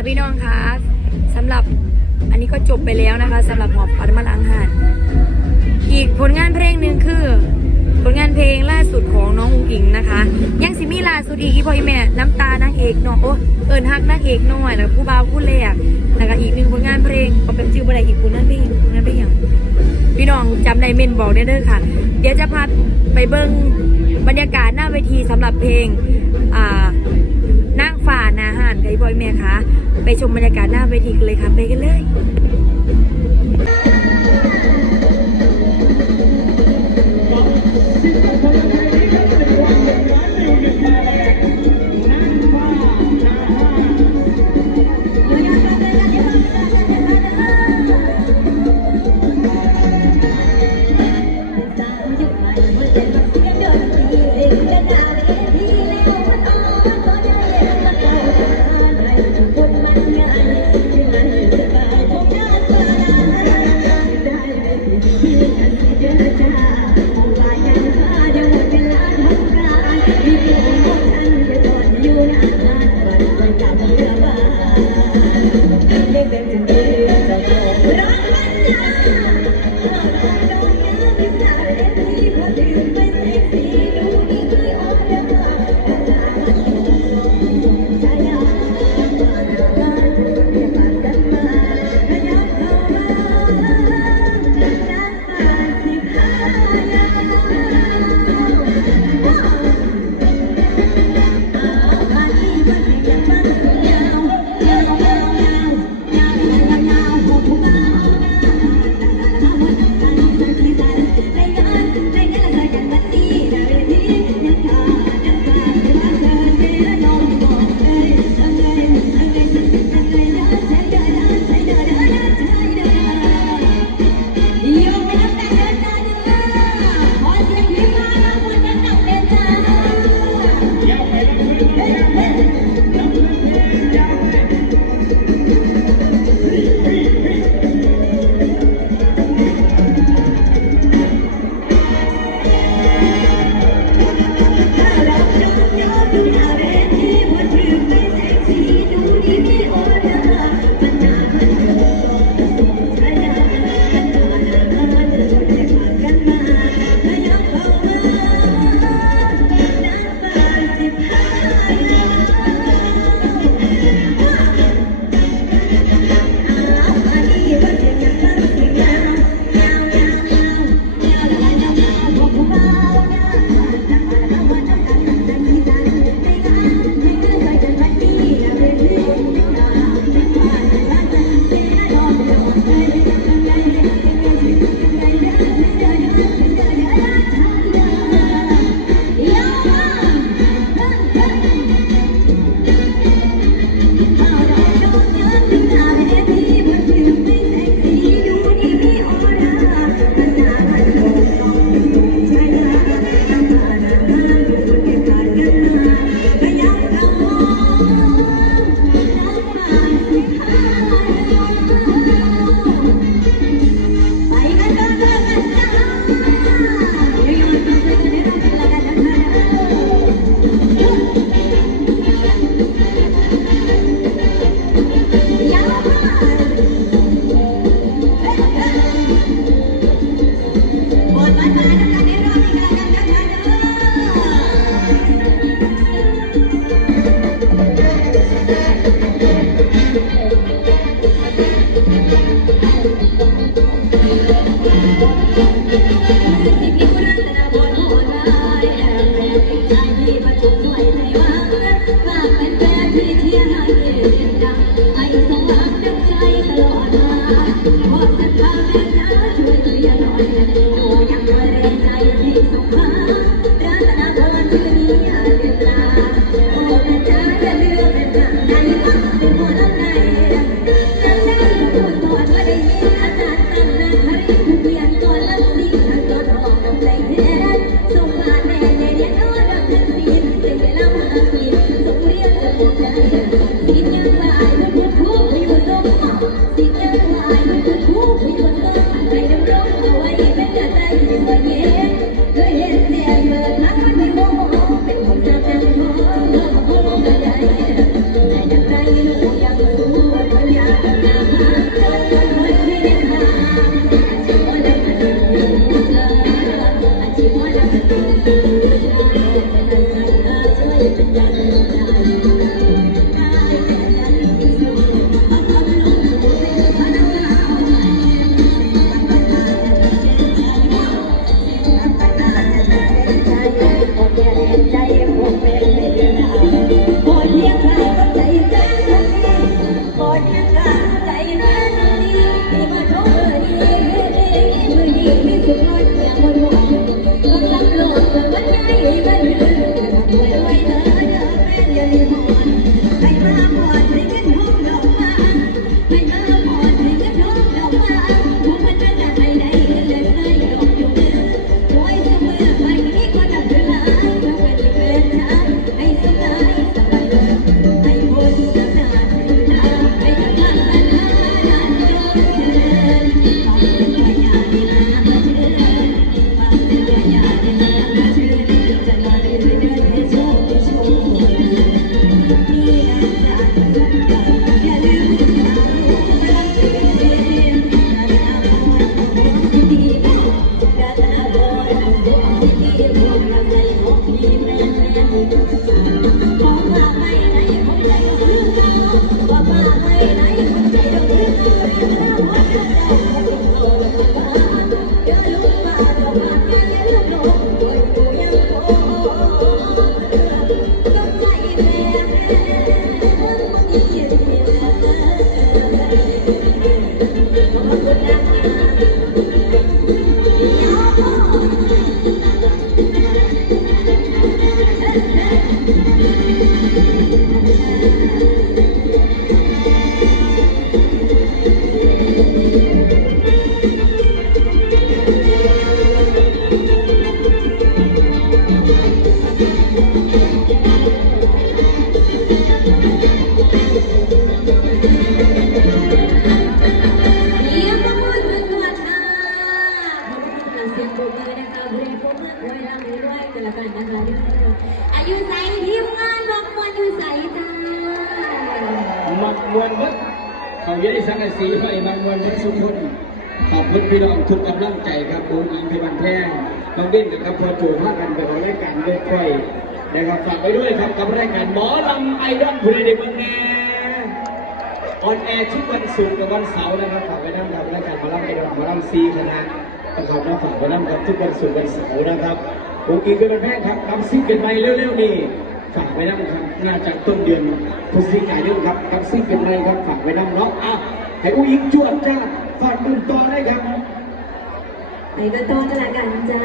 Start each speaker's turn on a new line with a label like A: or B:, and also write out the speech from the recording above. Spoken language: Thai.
A: ค่ะพี่น้องคะสำหรับอันนี้ก็จบไปแล้วนะคะสำหรับหอบฝันมาล้างหานอีกผลงานเพลงหนึ่งคือ ผลงานเพลงล่าสุดของน้องอุ๋งอิงนะคะ ยังสิมีล่าสุดอีกอีพ่อแม่น้ำตานางเอกเนาะโอ้เอิญฮักนางเอกหน่อยแล้วผู้บ่าวผู้แรกแล้วก็อีกหนึ่งผลงานเพลงก็เป็นชื่ออะไรอีกผลงานเพลงผลงานเพลงอย่างพี่น้องจำได้เมนบอกได้เด้อค่ะ เดี๋ยวจะพาไปเบิ้งบรรยากาศหน้าเวทีสำหรับเพลงอ่า ไกบอยแม่คะไปชมบรรยากาศหน้าเวทีกันเลยค่ะไปกันเลย
B: เ Música มักมวนวัดเขาเยอะสังกะสีให้มักมวนวัดสุขคนขอบคุณพี่น้องทุกกำลังใจครับผมอิงพิบันแท้งน้องเด่นกับพ่อโจพากันไปรายการเลือกไฟนะครับฝากไปด้วยครับกับรายการหมอลำไอดอลผู้ใดในเมืองแน่ออนแอร์ทุกวันศุกร์กับวันเสาร์นะครับฝากไว้น้ำกับรายการหมาลังไอดอลหมาลังซีคณะนะครับน้องฝากไว้น้ำกับทุกวันศุกร์วันเสาร์นะครับผมกินเป็นแทย์ครับทำซิ่งเป็นไมเร็วๆนี่ ฝากไว้นั่งครับน่าจะต้นเดือนพฤศจิกายนครับทำซิ่งเป็นไรครับฝากไว้นั่งเนาะอะให้อุ้ยิงจวดจ้าฝากดื่มต่อได้ครับ
C: ไปกันต่อกันละกันจ้า